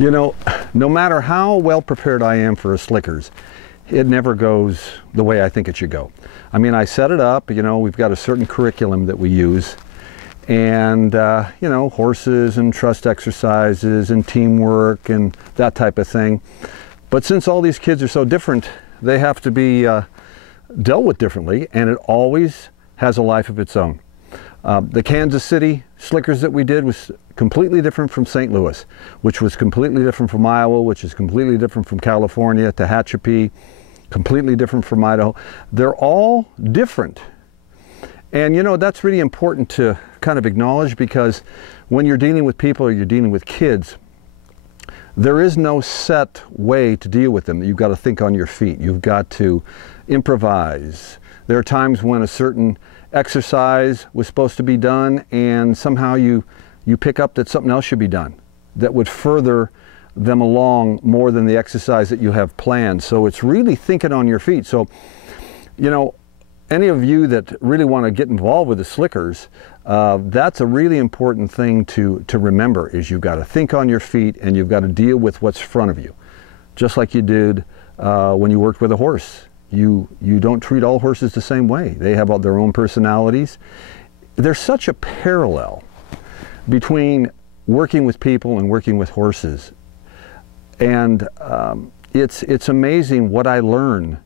You know, no matter how well prepared I am for a Slickers, it never goes the way I think it should go. I mean, I set it up, we've got a certain curriculum that we use, and, horses and trust exercises and teamwork and that type of thing. But since all these kids are so different, they have to be dealt with differently, and it always has a life of its own. The Kansas City Slickers that we did was completely different from St. Louis, which was completely different from Iowa, which is completely different from California, Tehachapi, completely different from Idaho. They're all different. And that's really important to kind of acknowledge, because when you're dealing with people or you're dealing with kids, there is no set way to deal with them. You've got to think on your feet. You've got to improvise. There are times when a certain exercise was supposed to be done and somehow you pick up that something else should be done that would further them along more than the exercise that you have planned. So it's really thinking on your feet. So, any of you that really want to get involved with the Slickers, that's a really important thing to remember, is you've got to think on your feet and you've got to deal with what's in front of you. Just like you did when you worked with a horse. You don't treat all horses the same way. They have all their own personalities. There's such a parallel between working with people and working with horses. And it's amazing what I learn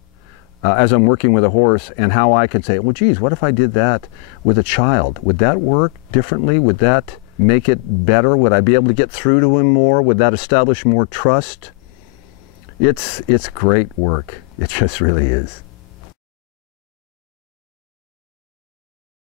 as I'm working with a horse, and how I can say, well, geez, what if I did that with a child? Would that work differently? Would that make it better? Would I be able to get through to him more? Would that establish more trust? It's great work. It just really is.